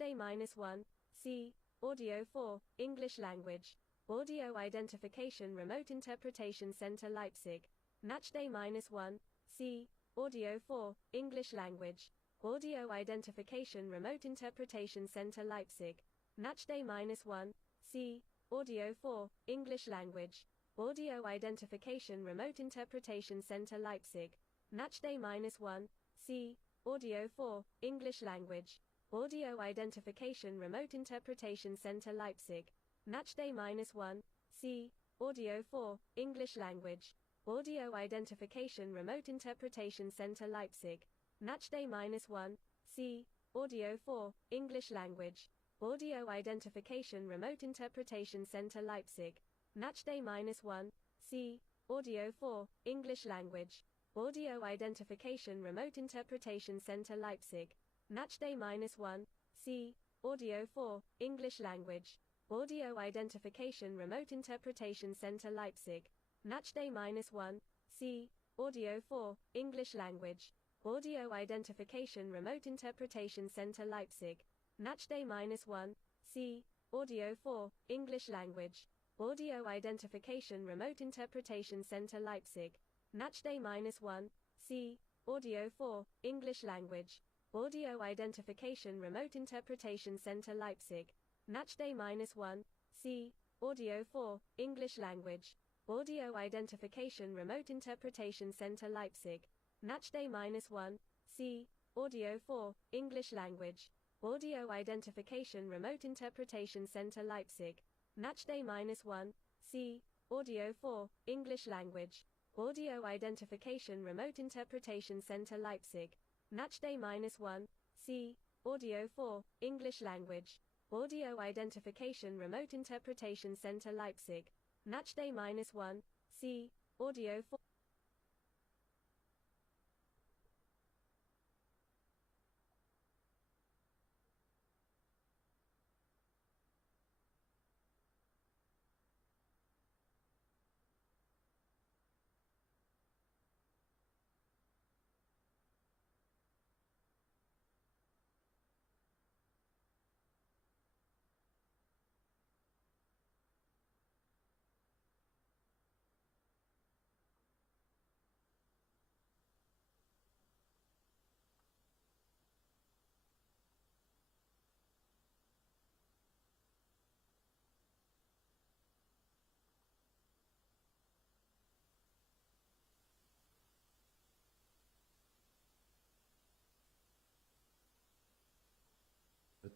day -1, C. Audio 4, English language. Audio identification remote interpretation center Leipzig. Match day -1, C. Audio 4, English language. Audio identification remote interpretation center Leipzig. Match day -1, C. Audio 4, English language. Audio identification remote interpretation center Leipzig. Match day -1, C. Audio 4, English language. Audio identification remote interpretation center Leipzig. Match day -1, C. Audio 4, English language. Audio identification remote interpretation center Leipzig. Match day -1, C. Audio 4, English language. Audio identification remote interpretation center Leipzig. Match day -1, C. Audio 4, English language. Audio identification remote interpretation center Leipzig. Match day -1, C. Audio 4, English language. Audio identification remote interpretation center Leipzig. Match day -1, C. Audio 4, English language. Audio identification remote interpretation center Leipzig. Match day -1, C. Audio 4, English language. Audio identification remote interpretation center Leipzig. Match day -1, C. Audio 4, English language. Audio identification remote interpretation center Leipzig. Match day -1, C. Audio 4, English language. Audio identification remote interpretation center Leipzig. Match day -1, C. Audio 4, English language. Audio identification remote interpretation center Leipzig. Match day -1, C. Audio 4, English language. Audio identification remote interpretation center Leipzig. Match day -1, C. Audio 4, English language. Audio identification remote interpretation center Leipzig. Match day -1, C. Audio 4.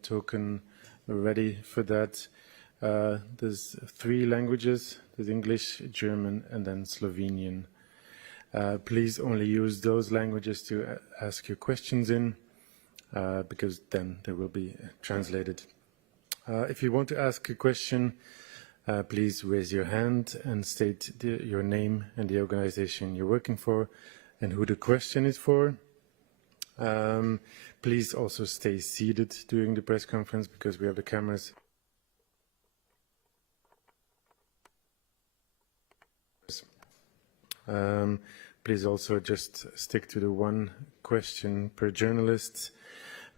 Token ready for that. There's 3 languages. There's English, German, and then Slovenian. Please only use those languages to ask your questions in, because then they will be translated. If you want to ask a question, please raise your hand and state your name and the organization you're working for and who the question is for. Please also stay seated during the press conference because we have the cameras. Please also just stick to the 1 question per journalist.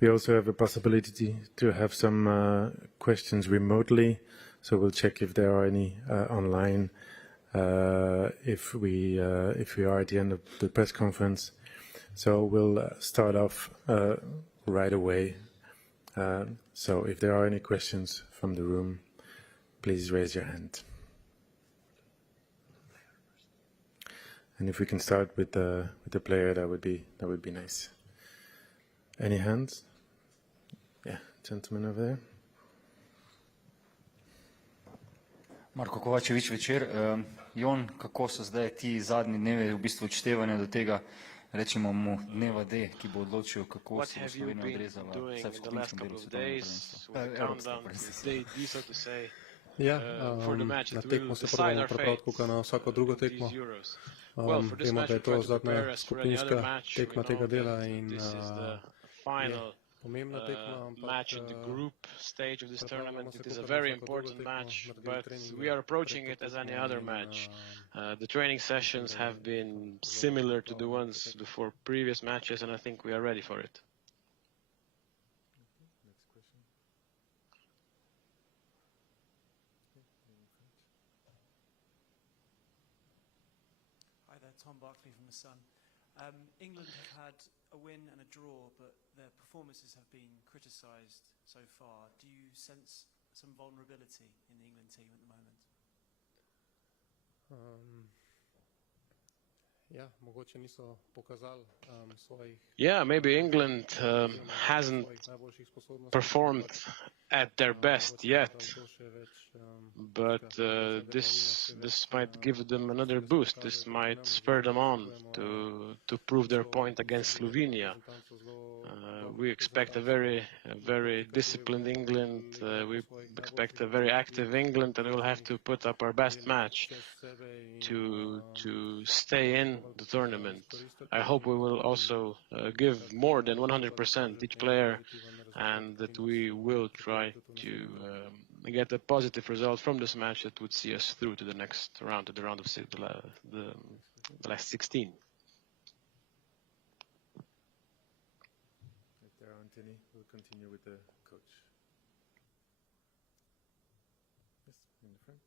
We also have a possibility to have some questions remotely, so we'll check if there are any online if we are at the end of the press conference. So we'll start off right away. So if there are any questions from the room, please raise your hand. And if we can start with the player, that would be nice. Any hands? Yeah, gentleman over there. Marko Kovačević, večer. Jon, kako so zdaj ti zadnji dnevi v bistvu odštevanja do tega, rečemo mu dneva D, ki bo odločil, kako se bo Slovenija odrezala, vsaj v skupničnem delu svetovnega prvenstva. Ja, na tekmo se probamo pripraviti kot na vsako drugo tekmo. Vemo, da je to zadnja skupinska tekma tega dela in je pomembna tekma, match in the group stage of this tournament. It is a very important match, but we are approaching it as any other match. The training sessions have been similar to the ones before previous matches, and I think we are ready for it. Tom Barkley from The Sun. England have had a win and a draw, but their performances have been criticised so far. Do you sense some vulnerability in the England team at the moment? Yeah, maybe England hasn't performed at their best yet, but this might give them another boost. This might spur them on to prove their point against Slovenia. We expect a very disciplined England. We expect a very active England, and we'll have to put up our best match to stay in the tournament. I hope we will also give more than 100% each player, and that we will try to get a positive result from this match that would see us through to the next round, to the round of the last 16. If there aren't any, we'll continue with the coach. Yes, in the front.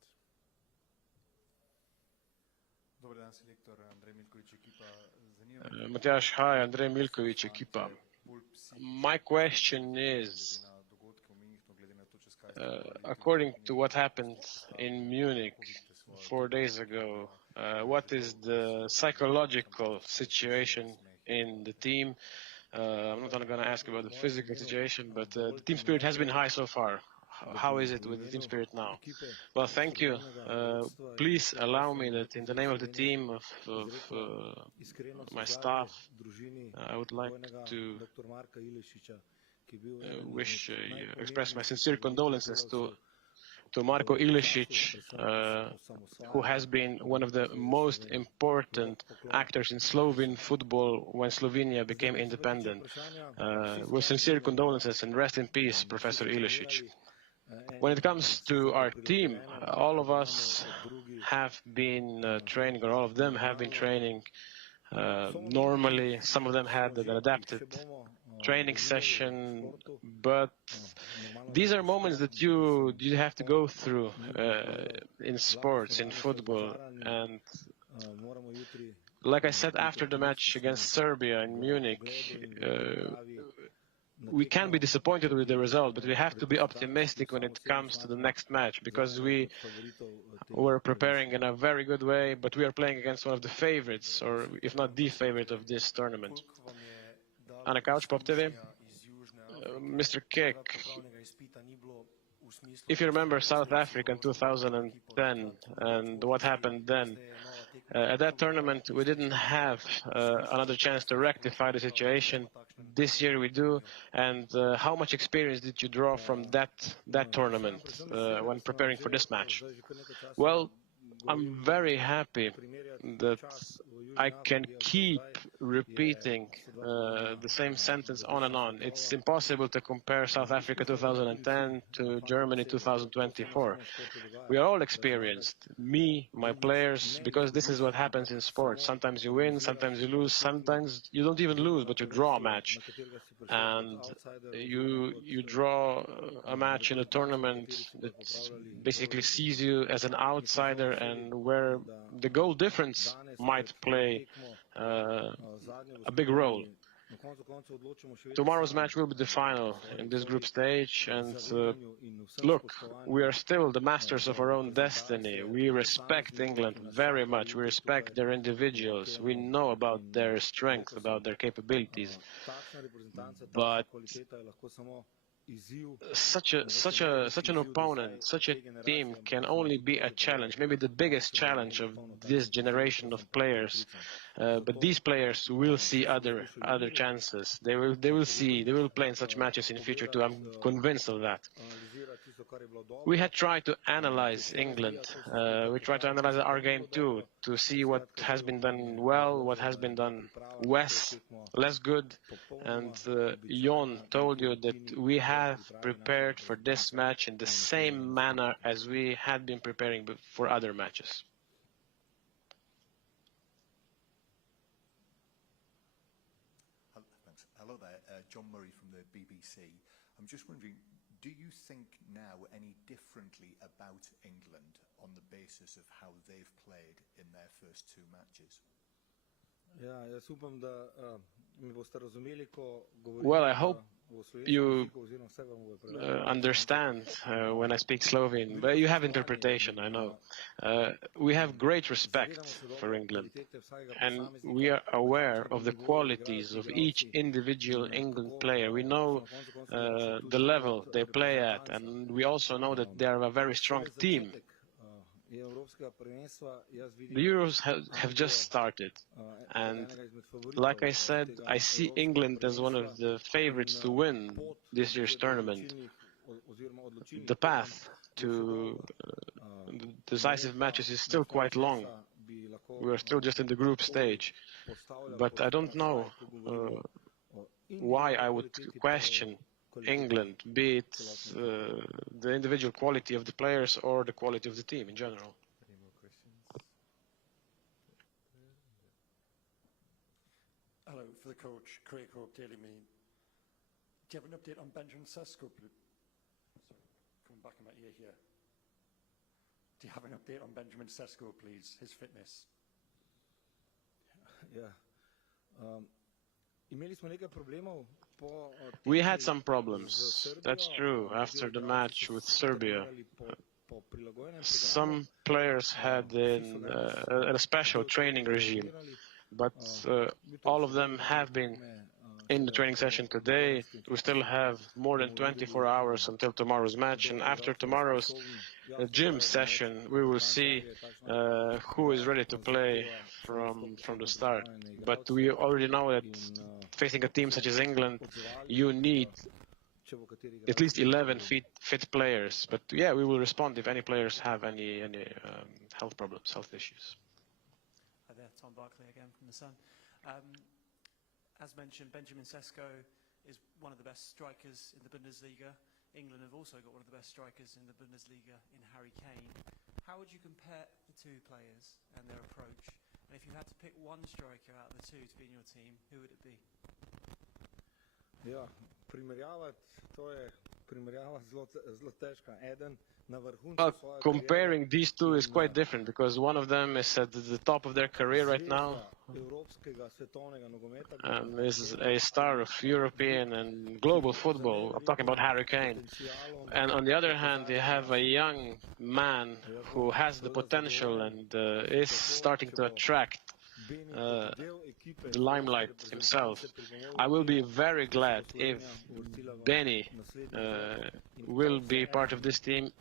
Matjaž, hi, Andrej Milković, ekipa. My question is, according to what happened in Munich 4 days ago, what is the psychological situation in the team? I'm not going to ask about the physical situation, but the team spirit has been high so far. How is it with the team spirit now? Well, thank you. Please allow me that in the name of the team, of my staff, I would like to express my sincere condolences to Marko Ilicic, who has been one of the most important actors in Slovene football when Slovenia became independent. With sincere condolences and rest in peace, Professor Ilicic. When it comes to our team, all of us have been training, or all of them have been training normally. Some of them had an adapted training session, but these are moments that you have to go through in sports, in football. And like I said after the match against Serbia in Munich, we can be disappointed with the result, but we have to be optimistic when it comes to the next match, because we were preparing in a very good way, but we are playing against one of the favorites, or if not the favorite of this tournament. Ana Couch, Pop TV. Mr. Kick, if you remember South Africa in 2010 and what happened then, at that tournament we didn't have another chance to rectify the situation. This year we do. And how much experience did you draw from that tournament when preparing for this match? Well, I'm very happy that I can keep repeating the same sentence on and on. It's impossible to compare South Africa 2010 to Germany 2024. We are all experienced, me, my players, because this is what happens in sports. Sometimes you win, sometimes you lose, sometimes you don't even lose, but you draw a match. And you draw a match in a tournament that basically sees you as an outsider, and where the goal difference might play a big role. Tomorrow's match will be the final in this group stage, and look, we are still the masters of our own destiny. We respect England very much. We respect their individuals. We know about their strength, about their capabilities. But such an opponent, such a team can only be a challenge, maybe the biggest challenge of this generation of players. But these players will see other chances. They will play in such matches in the future too. I'm convinced of that. We had tried to analyze England. We tried to analyze our game too, to see what has been done well, what has been done less good. And Jon told you that we have prepared for this match in the same manner as we had been preparing for other matches. Thanks. Hello there, John Murray from the BBC. I'm just wondering, do you think now any differently about England on the basis of how they've played in their first two matches? Well, I hope you understand when I speak Slovene, but you have interpretation, I know. We have great respect for England, and we are aware of the qualities of each individual England player. We know the level they play at, and we also know that they are a very strong team. The Euros have just started, and like I said, I see England as one of the favorites to win this year's tournament. The path to decisive matches is still quite long. We're still just in the group stage, but I don't know why I would question England, be it the individual quality of the players or the quality of the team in general. Hello, for the coach, Craig Hope, Daily Mail. Do you have an update on Benjamin Sesko, please? Sorry, coming back in my ear here. Do you have an update on Benjamin Sesko, please, his fitness? Yeah. We had some problems, that's true, after the match with Serbia. Some players had a special training regime, but all of them have been in the training session today. We still have more than 24 hours until tomorrow's match, and after tomorrow's gym session, we will see who is ready to play from the start. But we already know that facing a team such as England, you need at least 11 fit players. But yeah, we will respond if any players have any health problems, health issues. Hi there, Tom Barkley again from The Sun. As mentioned, Benjamin Sesko is one of the best strikers in the Bundesliga. England have also got one of the best strikers in the Bundesliga in Harry Kane. How would you compare the two players and their approach? And if you had to pick one striker out of the two to be in your team, who would it be? Ja, primerjava zelo težka. Eden na vrhuncu svoje comparing these two is quite different because one of them is at the top of their career right now and is a star of European and global football. I'm talking about Harry Kane. And on the other hand, you have a young man who has the potential and is starting to attract the limelight himself. I will be very glad if Benny will be part of this team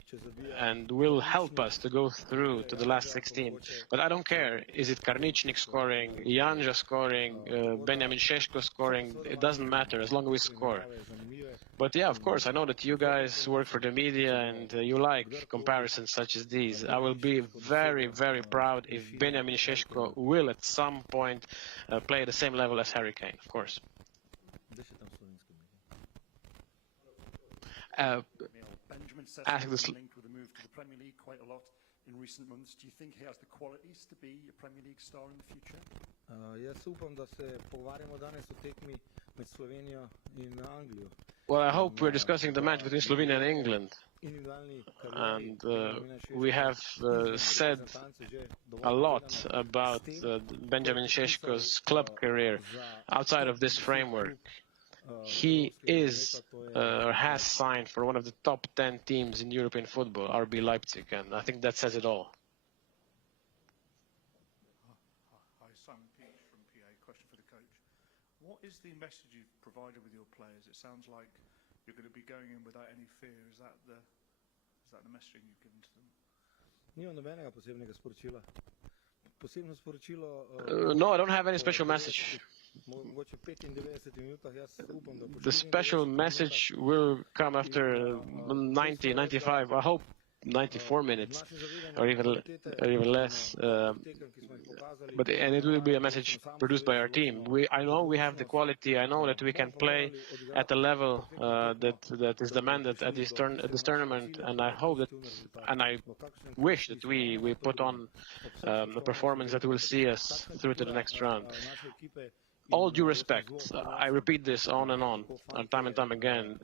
and will help us to go through to the last 16. But I don't care, is it Karničnik scoring, Janja scoring, Benjamin Šeško scoring, it doesn't matter as long as we score. But yeah, of course, I know that you guys work for the media and you like comparisons such as these. I will be very, very proud if Benjamin Šeško will at some point play at the same level as Harry Kane, of course. Benjamin Sesko has been linked with a move to the Premier League quite a lot in recent months. Do you think he has the qualities to be a Premier League star in the future? Jaz upam, da se pogovarjamo danes o tekmi med Slovenijo in Anglijo. Well, I hope we're discussing the match between Slovenia and England. And we have said a lot about Benjamin Šeško's club career outside of this framework. He is or has signed for one of the top 10 teams in European football, RB Leipzig, and I think that says it all. Hi, Simon Peach from PA. Question for the coach. What is the message you've provided with your players? It sounds like you're going to be going in without any fear. Is that the messaging you've given to them? Nimam nobenega posebnega sporočila. Posebno sporočilo. No, I don't have any special message. The special message will come after 90, 95, I hope 94 minutes or even less. But it will be a message produced by our team. I know we have the quality. I know that we can play at a level that is demanded at this tournament, and I hope that, and I wish that we put on a performance that will see us through to the next round. all due respect, I repeat this on and on, time and time again,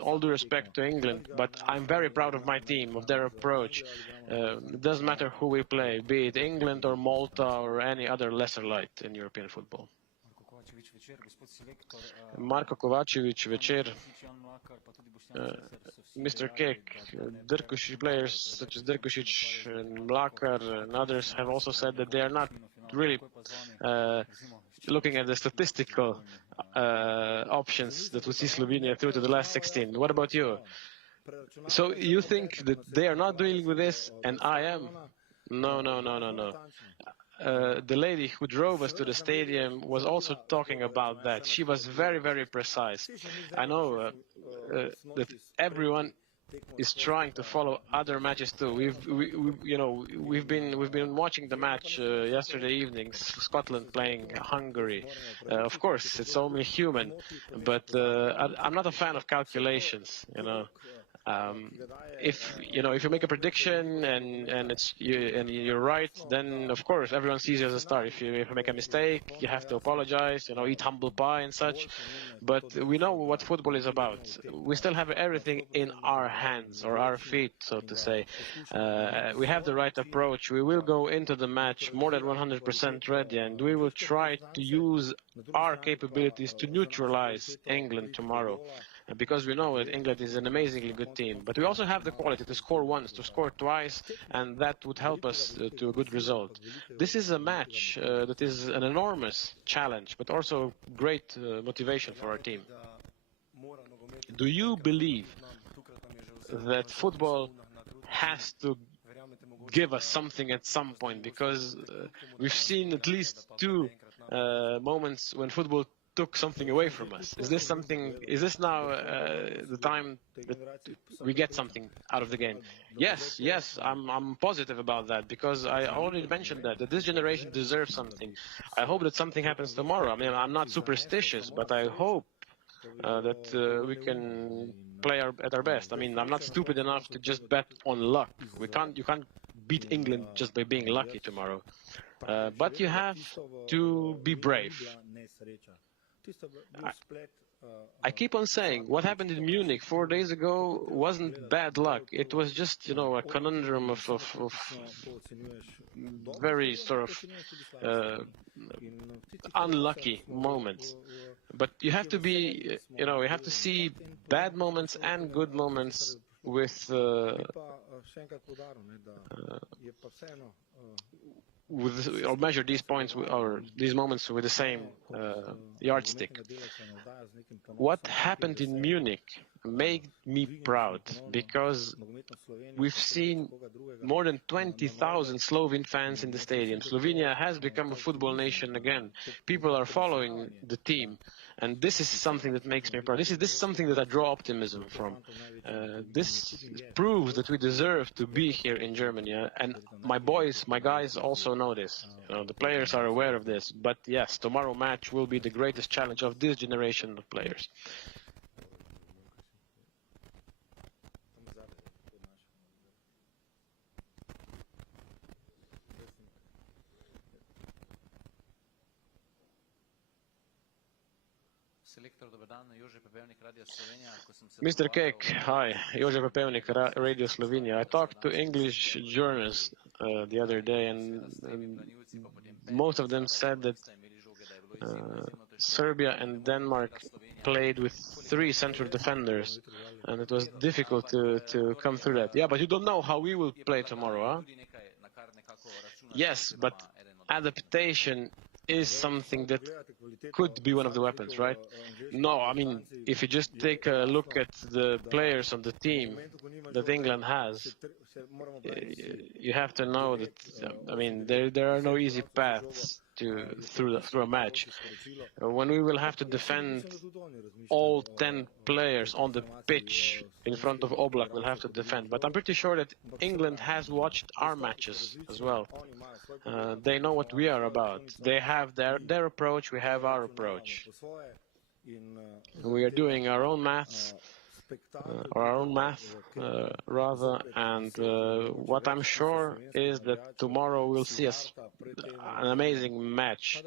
all due respect to England, but I'm very proud of my team, of their approach. It doesn't matter who we play, be it England or Malta or any other lesser light in European football. Marko Kovačević, večer. Mr. Kek, Drkušić players such as Drkušić and Mlakar and others have also said that they are not really looking at the statistical options that would see Slovenia through to the last 16. What about you? So you think that they are not dealing with this and I am? No. The lady who drove us to the stadium was also talking about that. She was very, very precise. I know that everyone is trying to follow other matches too. We've been watching the match yesterday evening, Scotland playing Hungary. Of course, it's only human, but I'm not a fan of calculations. If you make a prediction and you're right, then of course everyone sees you as a star. If you make a mistake, you have to apologize, eat humble pie and such. But we know what football is about. We still have everything in our hands or our feet, so to say. We have the right approach. We will go into the match more than 100% ready, and we will try to use our capabilities to neutralize England tomorrow. Because we know that England is an amazingly good team. But we also have the quality to score once, to score twice, and that would help us to a good result. This is a match that is an enormous challenge, but also great motivation for our team. Do you believe that football has to give us something at some point? Because we've seen at least two moments when football took something away from us. Is this now the time that we get something out of the game? Yes, I'm positive about that, because I already mentioned that this generation deserves something. I hope that something happens tomorrow. I mean, I'm not superstitious, but I hope that we can play at our best. I mean, I'm not stupid enough to just bet on luck. You can't beat England just by being lucky tomorrow. But you have to be brave. I keep on saying, what happened in Munich 4 days ago wasn't bad luck. It was just, a conundrum of very sort of unlucky moments. But you have to be, you have to see bad moments and good moments with or measure these points or these moments with the same yardstick. What happened in Munich made me proud, because we've seen more than 20,000 Slovene fans in the stadium. Slovenia has become a football nation again. People are following the team. And this is something that makes me proud. This is something that I draw optimism from. This proves that we deserve to be here in Germany. And my guys also know this. The players are aware of this. But yes, tomorrow match will be the greatest challenge of this generation of players. Mr. Kek, hi, Jože Pepevnik, Radio Slovenia. I talked to English journalists the other day, and most of them said that Serbia and Denmark played with 3 central defenders, and it was difficult to come through that. Yeah, but you don't know how we will play tomorrow, huh? Yes, but adaptation is something that could be one of the weapons, right? No, I mean, if you just take a look at the players on the team that England has, you have to know that, I mean, there are no easy paths through a match. When we will have to defend all 10 players on the pitch in front of Oblak, we'll have to defend. But I'm pretty sure that England has watched our matches as well. They know what we are about. They have their approach, we have our approach. We are doing our own math, rather, and what I'm sure is that tomorrow we'll see an amazing match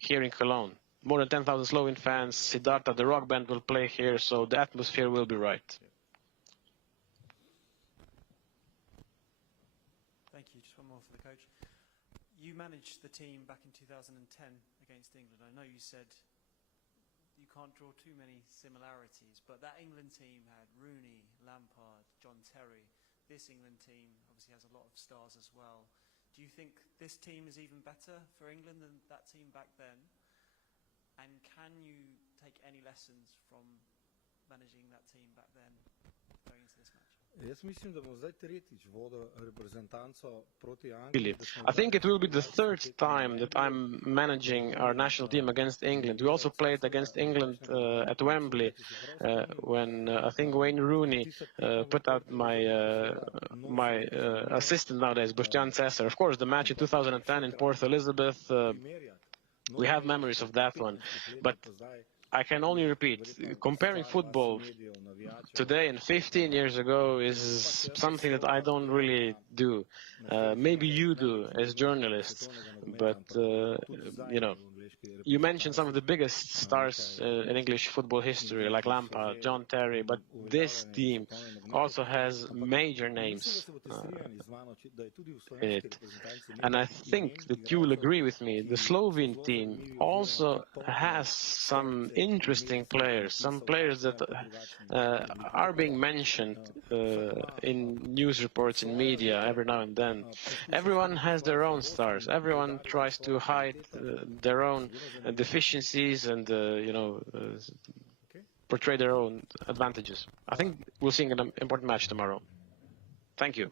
here in Cologne. More than 10,000 Slovene fans. Siddhartha, the rock band, will play here, so the atmosphere will be right. Thank you. Just one more for the coach. You managed the team back in 2010 against England. I know you said you can't draw too many similarities, but that England team had Rooney, Lampard, John Terry. This England team obviously has a lot of stars as well. Do you think this team is even better for England than that team back then? And can you take any lessons from managing that team back then going into this match? Jaz mislim, da bom zdaj tretjič vodil reprezentanco proti Angliji. I think it will be the third time that I'm managing our national team against England. We also played against England at Wembley when I think Wayne Rooney put out my assistant nowadays, Boštjan Cesar. Of course, the match in 2010 in Port Elizabeth, we have memories of that one. But I can only repeat, comparing football today and 15 years ago is something that I don't really do. Maybe you do as journalists, but you know, you mentioned some of the biggest stars in English football history, like Lampard, John Terry, but this team also has major names in it. And I think that you will agree with me, the Slovene team also has some interesting players, some players that are being mentioned in news reports, in media every now and then. Everyone has their own stars. Everyone tries to hide their own deficiencies and you know, portray their own advantages. I think we'll see an important match tomorrow. Thank you.